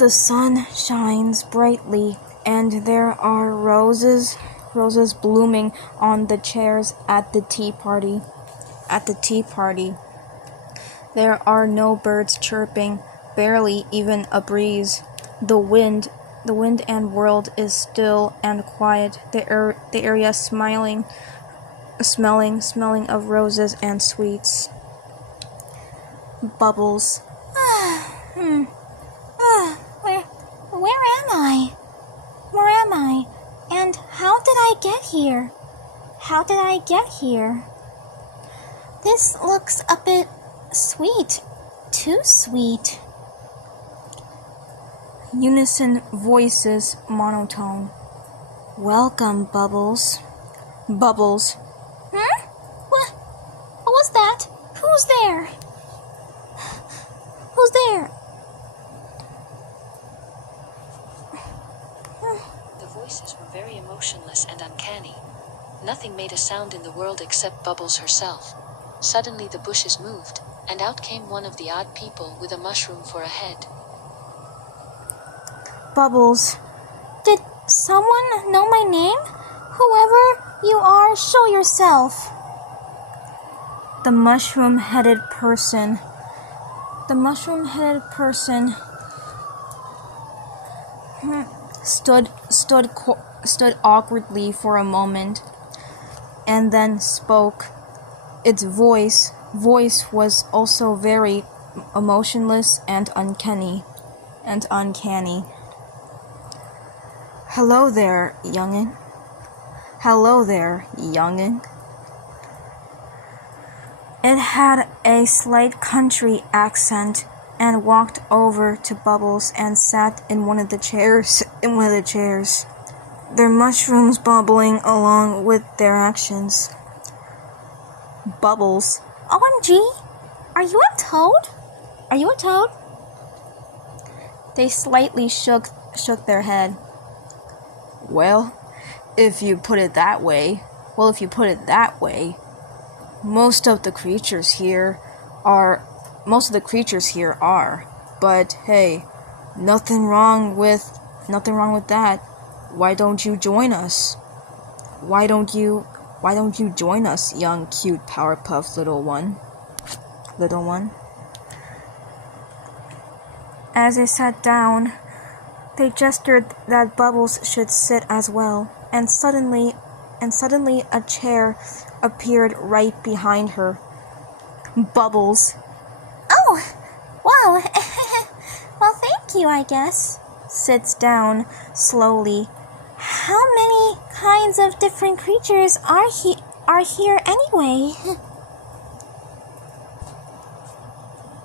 The sun shines brightly, and there are roses blooming on the chairs at the tea party. There are no birds chirping, barely even a breeze. The wind and world is still and quiet. The area smelling of roses and sweets. Bubbles. Where am I? Where am I? And how did I get here? How did I get here? This looks a bit sweet. Too sweet. Unison voices monotone. Welcome, Bubbles. Bubbles. What was that? Who's there? Who's there? The voices were very emotionless and uncanny. Nothing made a sound in the world except Bubbles herself. Suddenly the bushes moved, and out came one of the odd people with a mushroom for a head. Bubbles. Did someone know my name? Whoever you are, show yourself. The mushroom-headed person stood awkwardly for a moment, and then spoke. Its voice was also very emotionless and uncanny. Hello there, youngin'. It had a slight country accent and walked over to Bubbles and sat in one of the chairs. Their mushrooms bubbling along with their actions. Bubbles. OMG! Are you a toad? They slightly shook their head. Well, if you put it that way, most of the creatures here are, but hey, nothing wrong with that. Why don't you join us? Why don't you join us, young, cute, Powerpuff little one? As they sat down, they gestured that Bubbles should sit as well, and suddenly a chair appeared right behind her. Bubbles. Oh, wow. Well, thank you, I guess. Sits down slowly. How many kinds of different creatures are here anyway?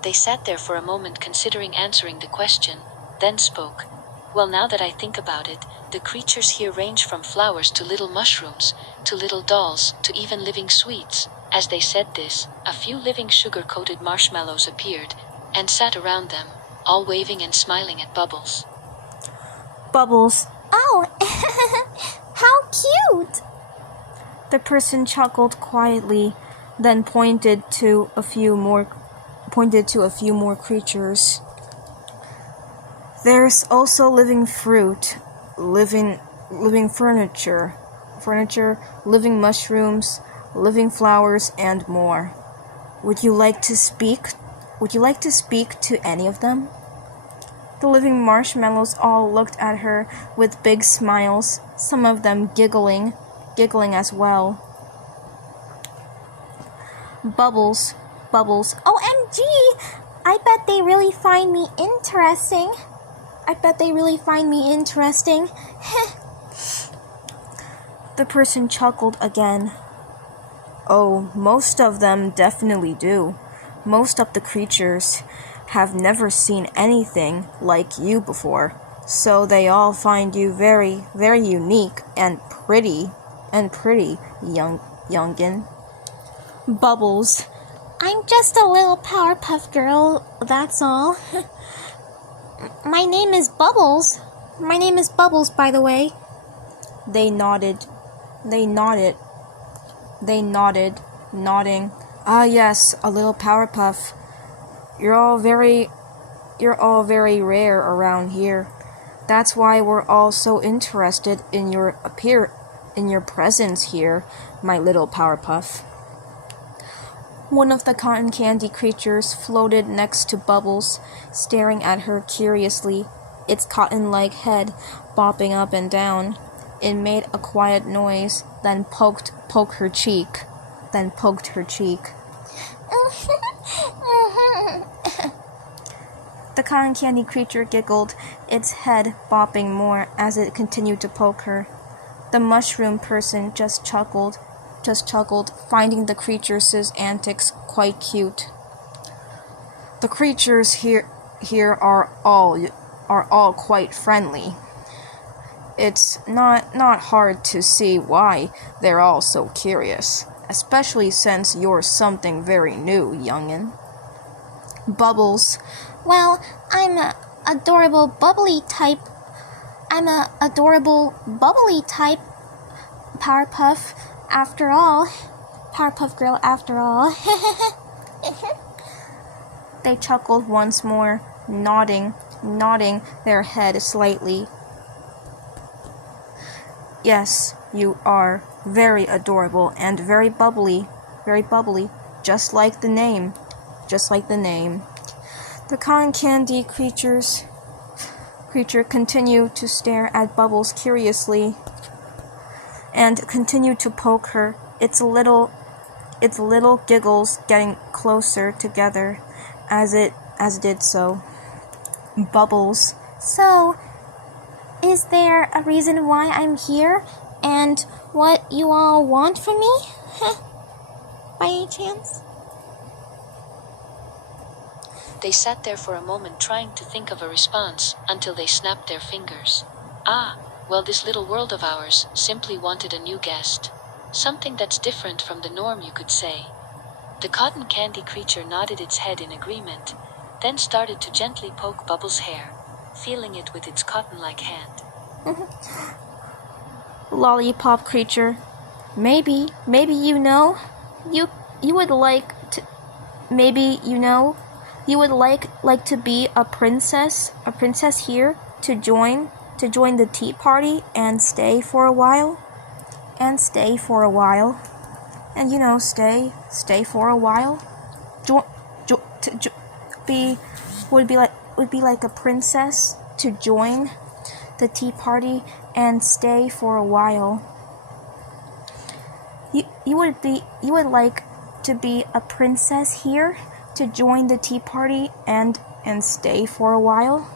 They sat there for a moment considering answering the question, then spoke. Well, now that I think about it, the creatures here range from flowers to little mushrooms, to little dolls, to even living sweets. As they said this, a few living sugar-coated marshmallows appeared, and sat around them, all waving and smiling at Bubbles. Bubbles. Oh, how cute! The person chuckled quietly, then pointed to a few more creatures. There's also living fruit, living furniture, living mushrooms, living flowers, and more. Would you like to speak to any of them? The living marshmallows all looked at her with big smiles, some of them giggling as well. Bubbles. OMG! I bet they really find me interesting. The person chuckled again. Oh, most of them definitely do. Most of the creatures have never seen anything like you before, so they all find you very, very unique and pretty, youngin'. Bubbles. I'm just a little Powerpuff Girl, that's all. My name is Bubbles, by the way. They nodded, nodding. Ah, yes, a little Powerpuff. You're all very you're all very rare around here. That's why we're all so interested in your presence here, my little Powerpuff. One of the cotton candy creatures floated next to Bubbles, staring at her curiously, its cotton-like head bobbing up and down. It made a quiet noise, then poked her cheek. The cotton candy creature giggled, its head bobbing more as it continued to poke her. The mushroom person just chuckled, finding the creature's antics quite cute. The creatures here are all quite friendly. It's not hard to see why they're all so curious, especially since you're something very new, youngin'. Bubbles. Well, I'm a adorable bubbly type. Powerpuff after all. Powerpuff Girl after all. They chuckled once more, nodding their head slightly. Yes, you are very adorable and very bubbly, just like the name. The cotton candy creature continued to stare at Bubbles curiously and continued to poke her, its little giggles getting closer together as it did so. Bubbles. So, is there a reason why I'm here? And what you all want from me? By any chance? They sat there for a moment trying to think of a response, until they snapped their fingers. Ah, well, this little world of ours simply wanted a new guest. Something that's different from the norm, you could say. The cotton candy creature nodded its head in agreement, then started to gently poke Bubbles' hair, feeling it with its cotton-like hand. Lollipop creature. Maybe you know, you would like to, maybe you know, you would like to be a princess here to join the tea party and stay for a while. And stay for a while. Would be like a princess to join the tea party and stay for a while. You would like to be a princess here to join the tea party and stay for a while.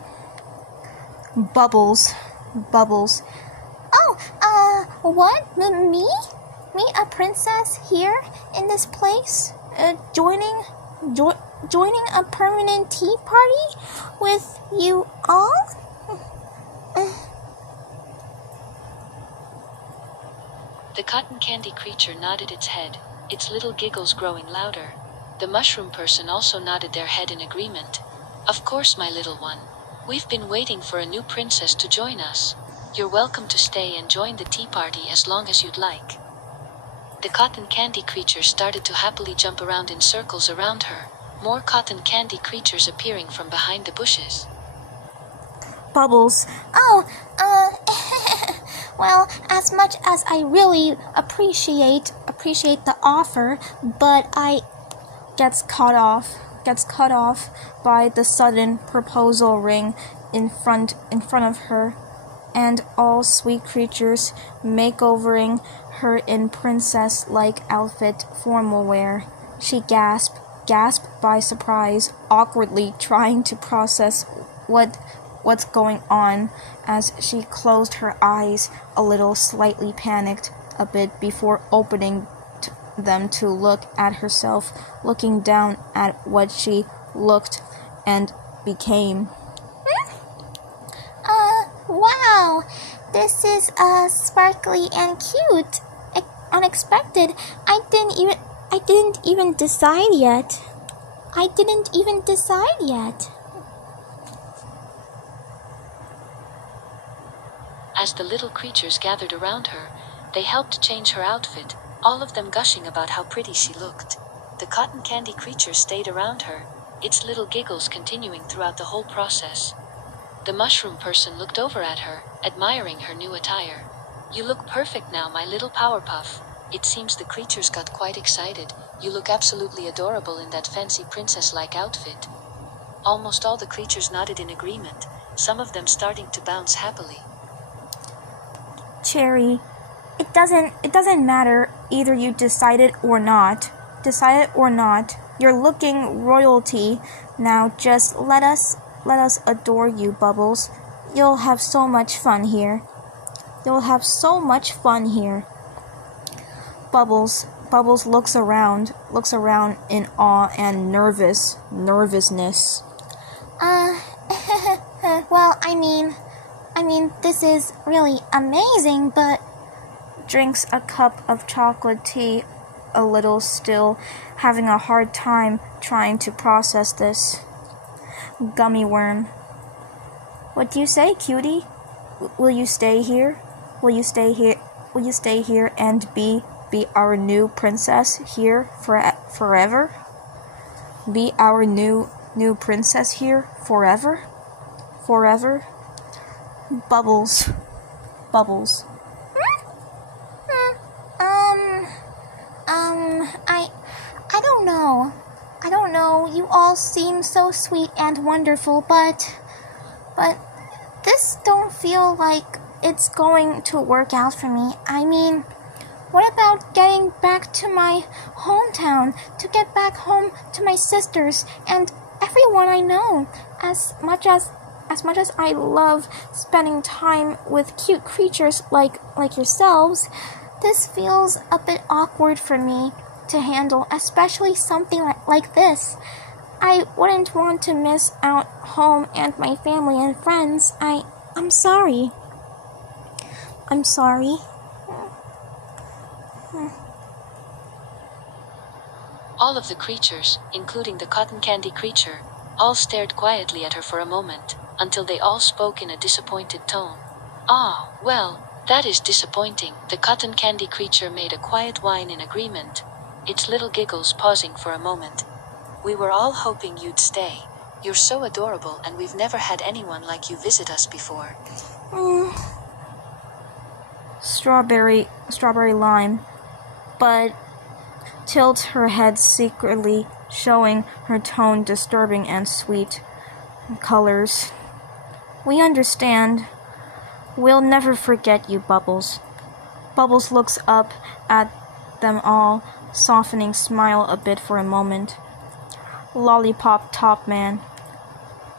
Bubbles. Oh, what? Me? Me, a princess here in this place? Joining a permanent tea party with you all? The cotton candy creature nodded its head, its little giggles growing louder. The mushroom person also nodded their head in agreement. Of course, my little one. We've been waiting for a new princess to join us. You're welcome to stay and join the tea party as long as you'd like. The cotton candy creature started to happily jump around in circles around her, more cotton candy creatures appearing from behind the bushes. Bubbles. Oh, well, as much as I really appreciate the offer, but I gets cut off by the sudden proposal ring in front of her, and all sweet creatures makeovering her in princess-like outfit formal wear. She gasped by surprise, awkwardly trying to process what's going on as she closed her eyes a little, slightly panicked a bit before opening them to look at herself, looking down at what she looked and became. Wow, this is sparkly and cute. Unexpected. I didn't even decide yet. As the little creatures gathered around her, they helped change her outfit, all of them gushing about how pretty she looked. The cotton candy creature stayed around her, its little giggles continuing throughout the whole process. The mushroom person looked over at her, admiring her new attire. "You look perfect now, my little Powerpuff." It seems the creatures got quite excited. "You look absolutely adorable in that fancy princess-like outfit." Almost all the creatures nodded in agreement, some of them starting to bounce happily. Cherry, it doesn't matter either you decide it or not. You're looking royalty. Now just let us adore you, Bubbles. You'll have so much fun here. Bubbles looks around in awe and nervousness. Well, I mean, this is really amazing, but Drinks a cup of chocolate tea, a little still, having a hard time trying to process this. Gummy worm. What do you say, cutie? Will you stay here? Will you stay here and be our new princess here forever? Be our new princess here forever? Bubbles. I don't know. You all seem so sweet and wonderful, but this don't feel like it's going to work out for me. I mean, what about getting back to my hometown, to get back home to my sisters and everyone I know? As much as I love spending time with cute creatures like yourselves, this feels a bit awkward for me to handle, especially something like this. I wouldn't want to miss out home and my family and friends. I'm sorry. All of the creatures, including the cotton candy creature, all stared quietly at her for a moment, until they all spoke in a disappointed tone. "Ah, well, that is disappointing." The cotton candy creature made a quiet whine in agreement, its little giggles pausing for a moment. "We were all hoping you'd stay. You're so adorable and we've never had anyone like you visit us before." Strawberry lime, but tilt her head secretly, showing her tone disturbing and sweet colors. "We understand. We'll never forget you, Bubbles." Bubbles looks up at them all, softening smile a bit for a moment. Lollipop Top Man.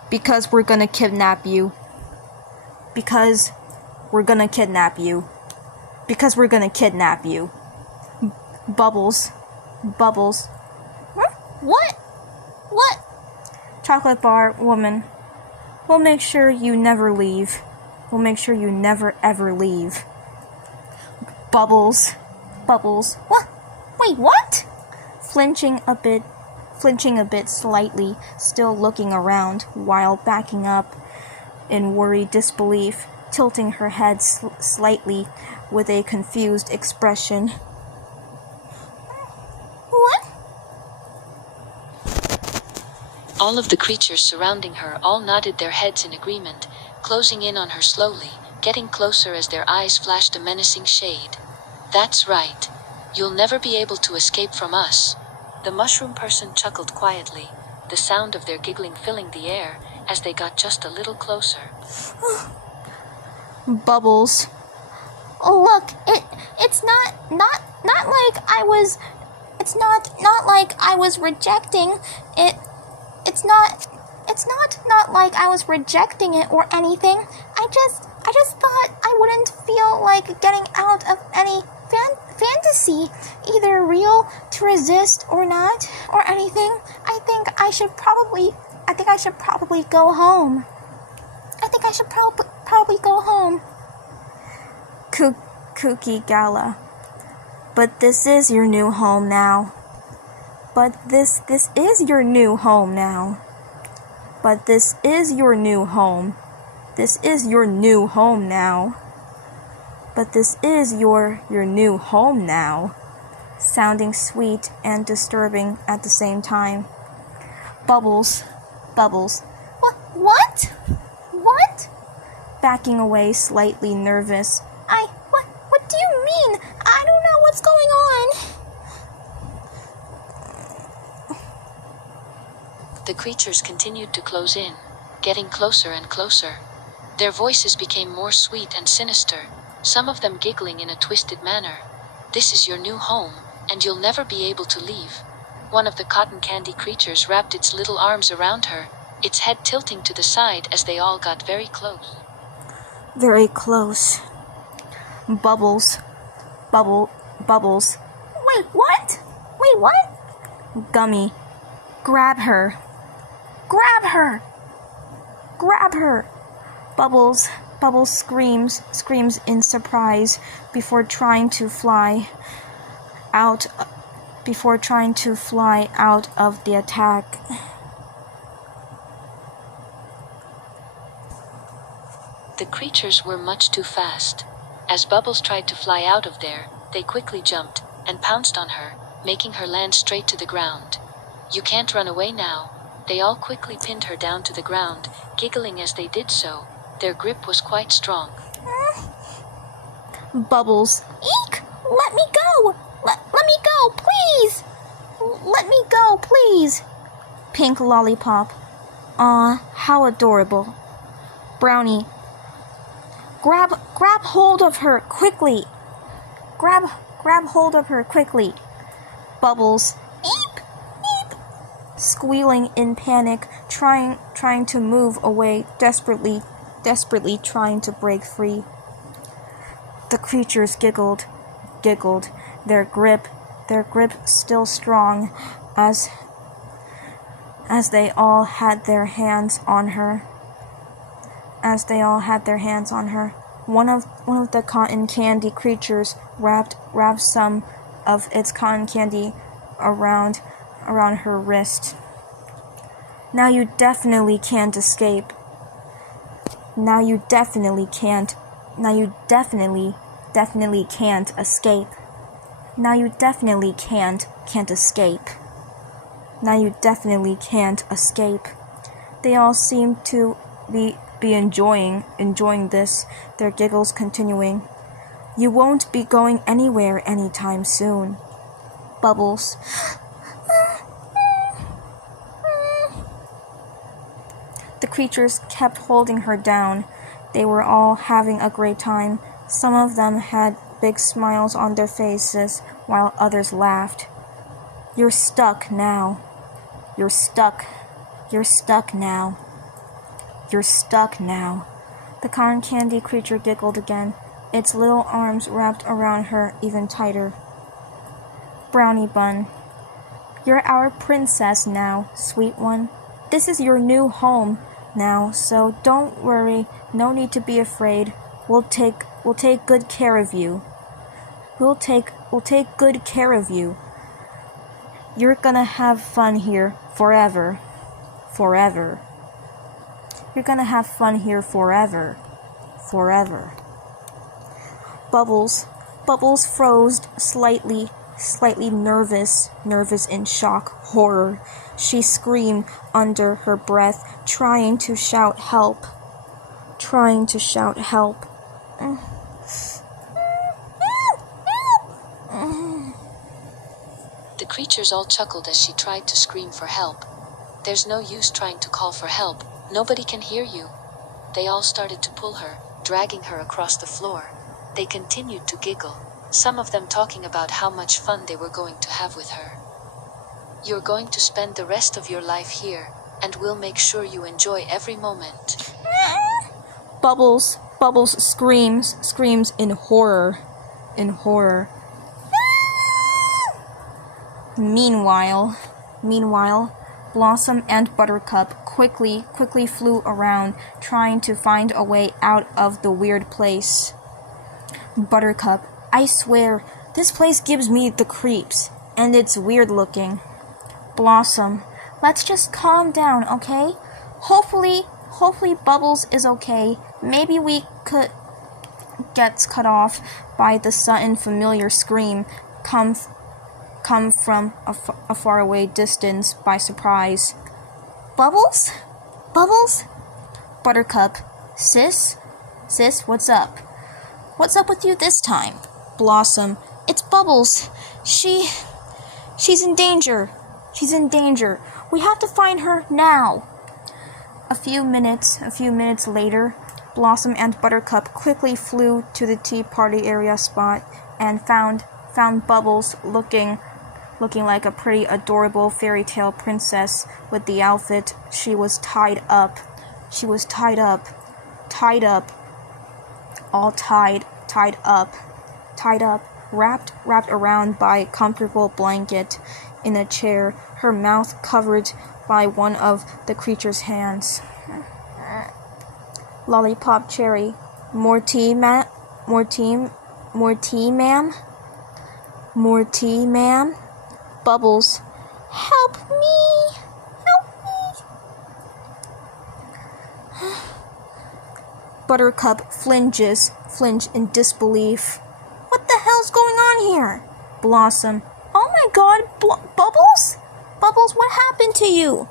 "Because we're gonna kidnap you. Because we're gonna kidnap you. Because we're gonna kidnap you." Bubbles. What? Chocolate bar woman. "We'll make sure you never leave. We'll make sure you never ever leave." Bubbles. What? Wait, what? Flinching a bit slightly, still looking around while backing up in worried disbelief, tilting her head slightly with a confused expression. What? All of the creatures surrounding her all nodded their heads in agreement, closing in on her slowly, getting closer as their eyes flashed a menacing shade. "That's right. You'll never be able to escape from us." The mushroom person chuckled quietly, the sound of their giggling filling the air as they got just a little closer. Bubbles. Look, it's not like I was. It's not like I was rejecting it. It's not like I was rejecting it or anything. I just thought I wouldn't feel like getting out of any fantasy, either real to resist or not, or anything. I think I should probably go home. Cookie Gala. "But this is your new home now. But this is your new home now. But this is your new home. This is your new home now. But this is your new home now." Sounding sweet and disturbing at the same time. Bubbles. What? What? Backing away, slightly nervous. What do you mean? I don't know what's going on. The creatures continued to close in, getting closer and closer. Their voices became more sweet and sinister, some of them giggling in a twisted manner. "This is your new home, and you'll never be able to leave." One of the cotton candy creatures wrapped its little arms around her, its head tilting to the side as they all got very close. Very close. Bubbles. Bubbles. Wait, what? Gummy. Grab her. Bubbles screams in surprise before trying to fly out of the attack. The creatures were much too fast. As Bubbles tried to fly out of there, they quickly jumped and pounced on her, making her land straight to the ground. "You can't run away now." They all quickly pinned her down to the ground, giggling as they did so. Their grip was quite strong. Bubbles. Eek! Let me go! Let me go, please! Let me go, please! Pink lollipop. Aw, how adorable. Brownie. Grab hold of her quickly. Grab hold of her quickly. Bubbles. Eep! Squealing in panic, trying to move away, desperately trying to break free. The creatures giggled, their grip still strong as they all had their hands on her. One of the cotton candy creatures wrapped some of its cotton candy around her wrist. Now you definitely can't escape. Now you definitely can't escape. Now you definitely can't escape. Now you definitely can't escape. They all seemed to be enjoying this, their giggles continuing. You won't be going anywhere anytime soon. Bubbles. The creatures kept holding her down. They were all having a great time. Some of them had big smiles on their faces, while others laughed. You're stuck now. You're stuck now. The cotton candy creature giggled again, its little arms wrapped around her even tighter. Brownie Bun. You're our princess now, sweet one. This is your new home now, so don't worry, no need to be afraid. We'll take good care of you. We'll take good care of you. You're gonna have fun here forever. You're gonna have fun here forever. Bubbles froze slightly nervous in shock, horror. She screamed under her breath, trying to shout help. The creatures all chuckled as she tried to scream for help. "There's no use trying to call for help. Nobody can hear you." They all started to pull her, dragging her across the floor. They continued to giggle, some of them talking about how much fun they were going to have with her. "You're going to spend the rest of your life here, and we'll make sure you enjoy every moment." Bubbles screams in horror. Meanwhile, Blossom and Buttercup quickly flew around, trying to find a way out of the weird place. Buttercup, I swear, this place gives me the creeps, and it's weird looking. Blossom, let's just calm down, okay? Hopefully Bubbles is okay. Maybe we could get cut off by the sudden familiar scream come from a faraway distance by surprise. Bubbles? Bubbles? Buttercup, sis, what's up? What's up with you this time? Blossom, it's Bubbles. She's in danger. She's in danger. We have to find her now. A few minutes later, Blossom and Buttercup quickly flew to the tea party area spot and found Bubbles looking like a pretty adorable fairy tale princess with the outfit. She was tied up, all tied up, wrapped around by a comfortable blanket in a chair, her mouth covered by one of the creature's hands. Lollipop Cherry, more tea, ma'am? Bubbles, Help me! Buttercup flinge in disbelief. What the hell's going on here? Blossom, oh my god, Bubbles? Bubbles, what happened to you?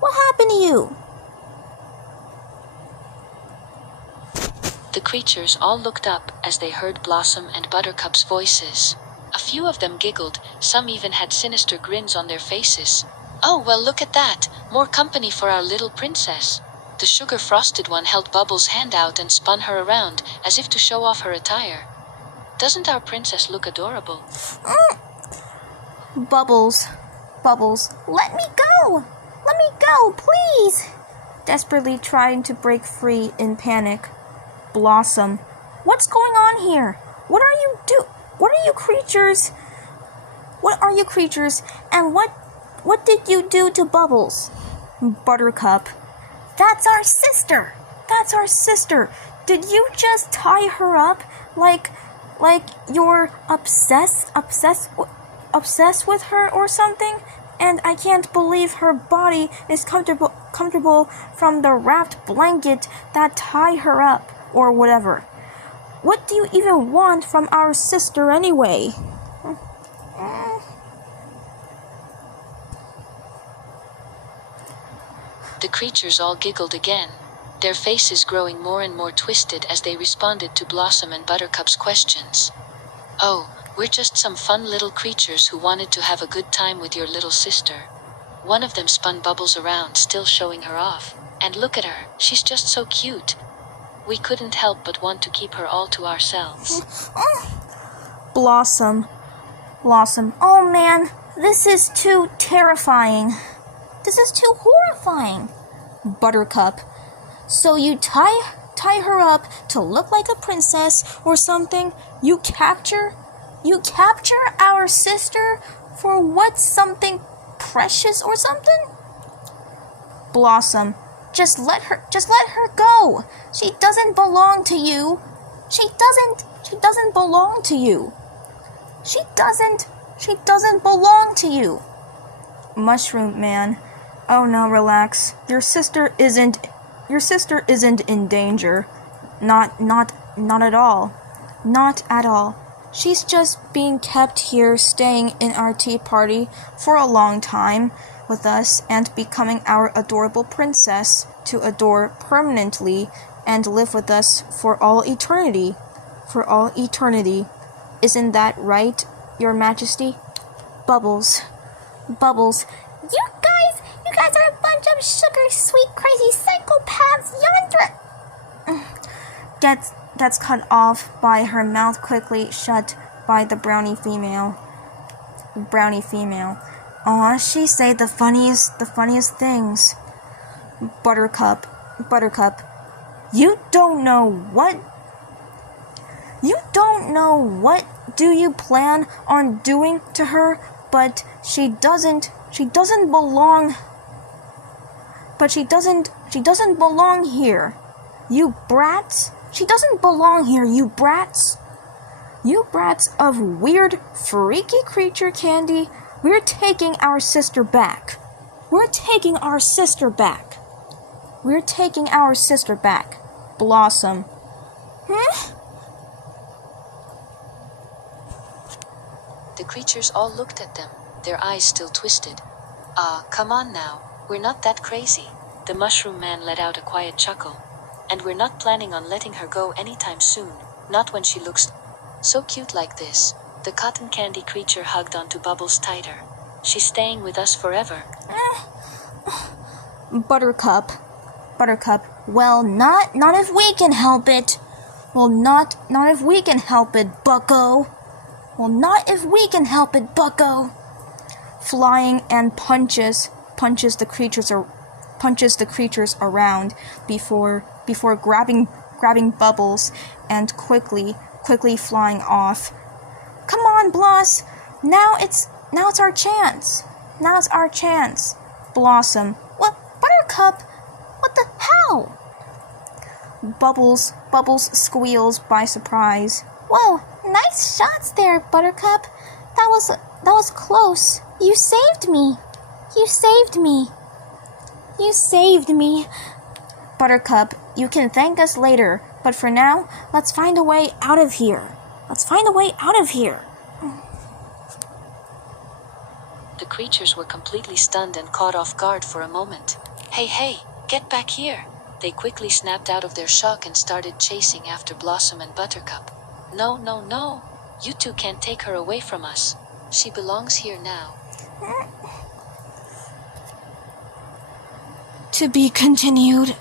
What happened to you? The creatures all looked up as they heard Blossom and Buttercup's voices. A few of them giggled, some even had sinister grins on their faces. Oh, well, look at that! More company for our little princess. The sugar-frosted one held Bubbles' hand out and spun her around, as if to show off her attire. Doesn't our princess look adorable? Bubbles, let me go! Let me go, please! Desperately trying to break free in panic. Blossom, what's going on here? What are you creatures? And what did you do to Bubbles? Buttercup, that's our sister. Did you just tie her up like you're obsessed with her or something? And I can't believe her body is comfortable from the wrapped blanket that tie her up or whatever. What do you even want from our sister anyway? The creatures all giggled again, their faces growing more and more twisted as they responded to Blossom and Buttercup's questions. Oh, we're just some fun little creatures who wanted to have a good time with your little sister. One of them spun Bubbles around, still showing her off. And look at her, she's just so cute. We couldn't help but want to keep her all to ourselves. Blossom, oh man, this is too terrifying. This is too horrifying. Buttercup, so you tie her up to look like a princess or something? You capture our sister for what, something precious or something? Blossom, just let her go. She doesn't belong to you. She doesn't belong to you. She doesn't belong to you. Mushroom Man, oh no, relax. Your sister isn't in danger. Not at all. Not at all. She's just being kept here, staying in our tea party for a long time with us and becoming our adorable princess to adore permanently and live with us for all eternity. For all eternity. Isn't that right, Your Majesty? Bubbles. You guys are a bunch of sugar sweet crazy psychopaths. Gets cut off by her mouth quickly shut by the brownie female. Aw, she say the funniest things. Buttercup, you don't know what do you plan on doing to her, but she doesn't belong here. You brats. She doesn't belong here, you brats. You brats of weird, freaky creature candy. We're taking our sister back. Blossom. The creatures all looked at them, their eyes still twisted. Ah, come on now. We're not that crazy. The mushroom man let out a quiet chuckle. And we're not planning on letting her go anytime soon, not when she looks so cute like this. The cotton candy creature hugged onto Bubbles tighter. She's staying with us forever. Buttercup. Well, not if we can help it. Well, not if we can help it, bucko. Well, not if we can help it, bucko. Flying and punches the creatures around before grabbing Bubbles and quickly flying off. Come on, Bloss. Now it's our chance. Now's our chance. Blossom. Well, Buttercup, what the hell? Bubbles squeals by surprise. Whoa, nice shots there, Buttercup. That was close. You saved me. You saved me. You saved me. Buttercup, you can thank us later, but for now, let's find a way out of here. Let's find a way out of here. The creatures were completely stunned and caught off guard for a moment. Hey, get back here! They quickly snapped out of their shock and started chasing after Blossom and Buttercup. No. You two can't take her away from us. She belongs here now. To be continued.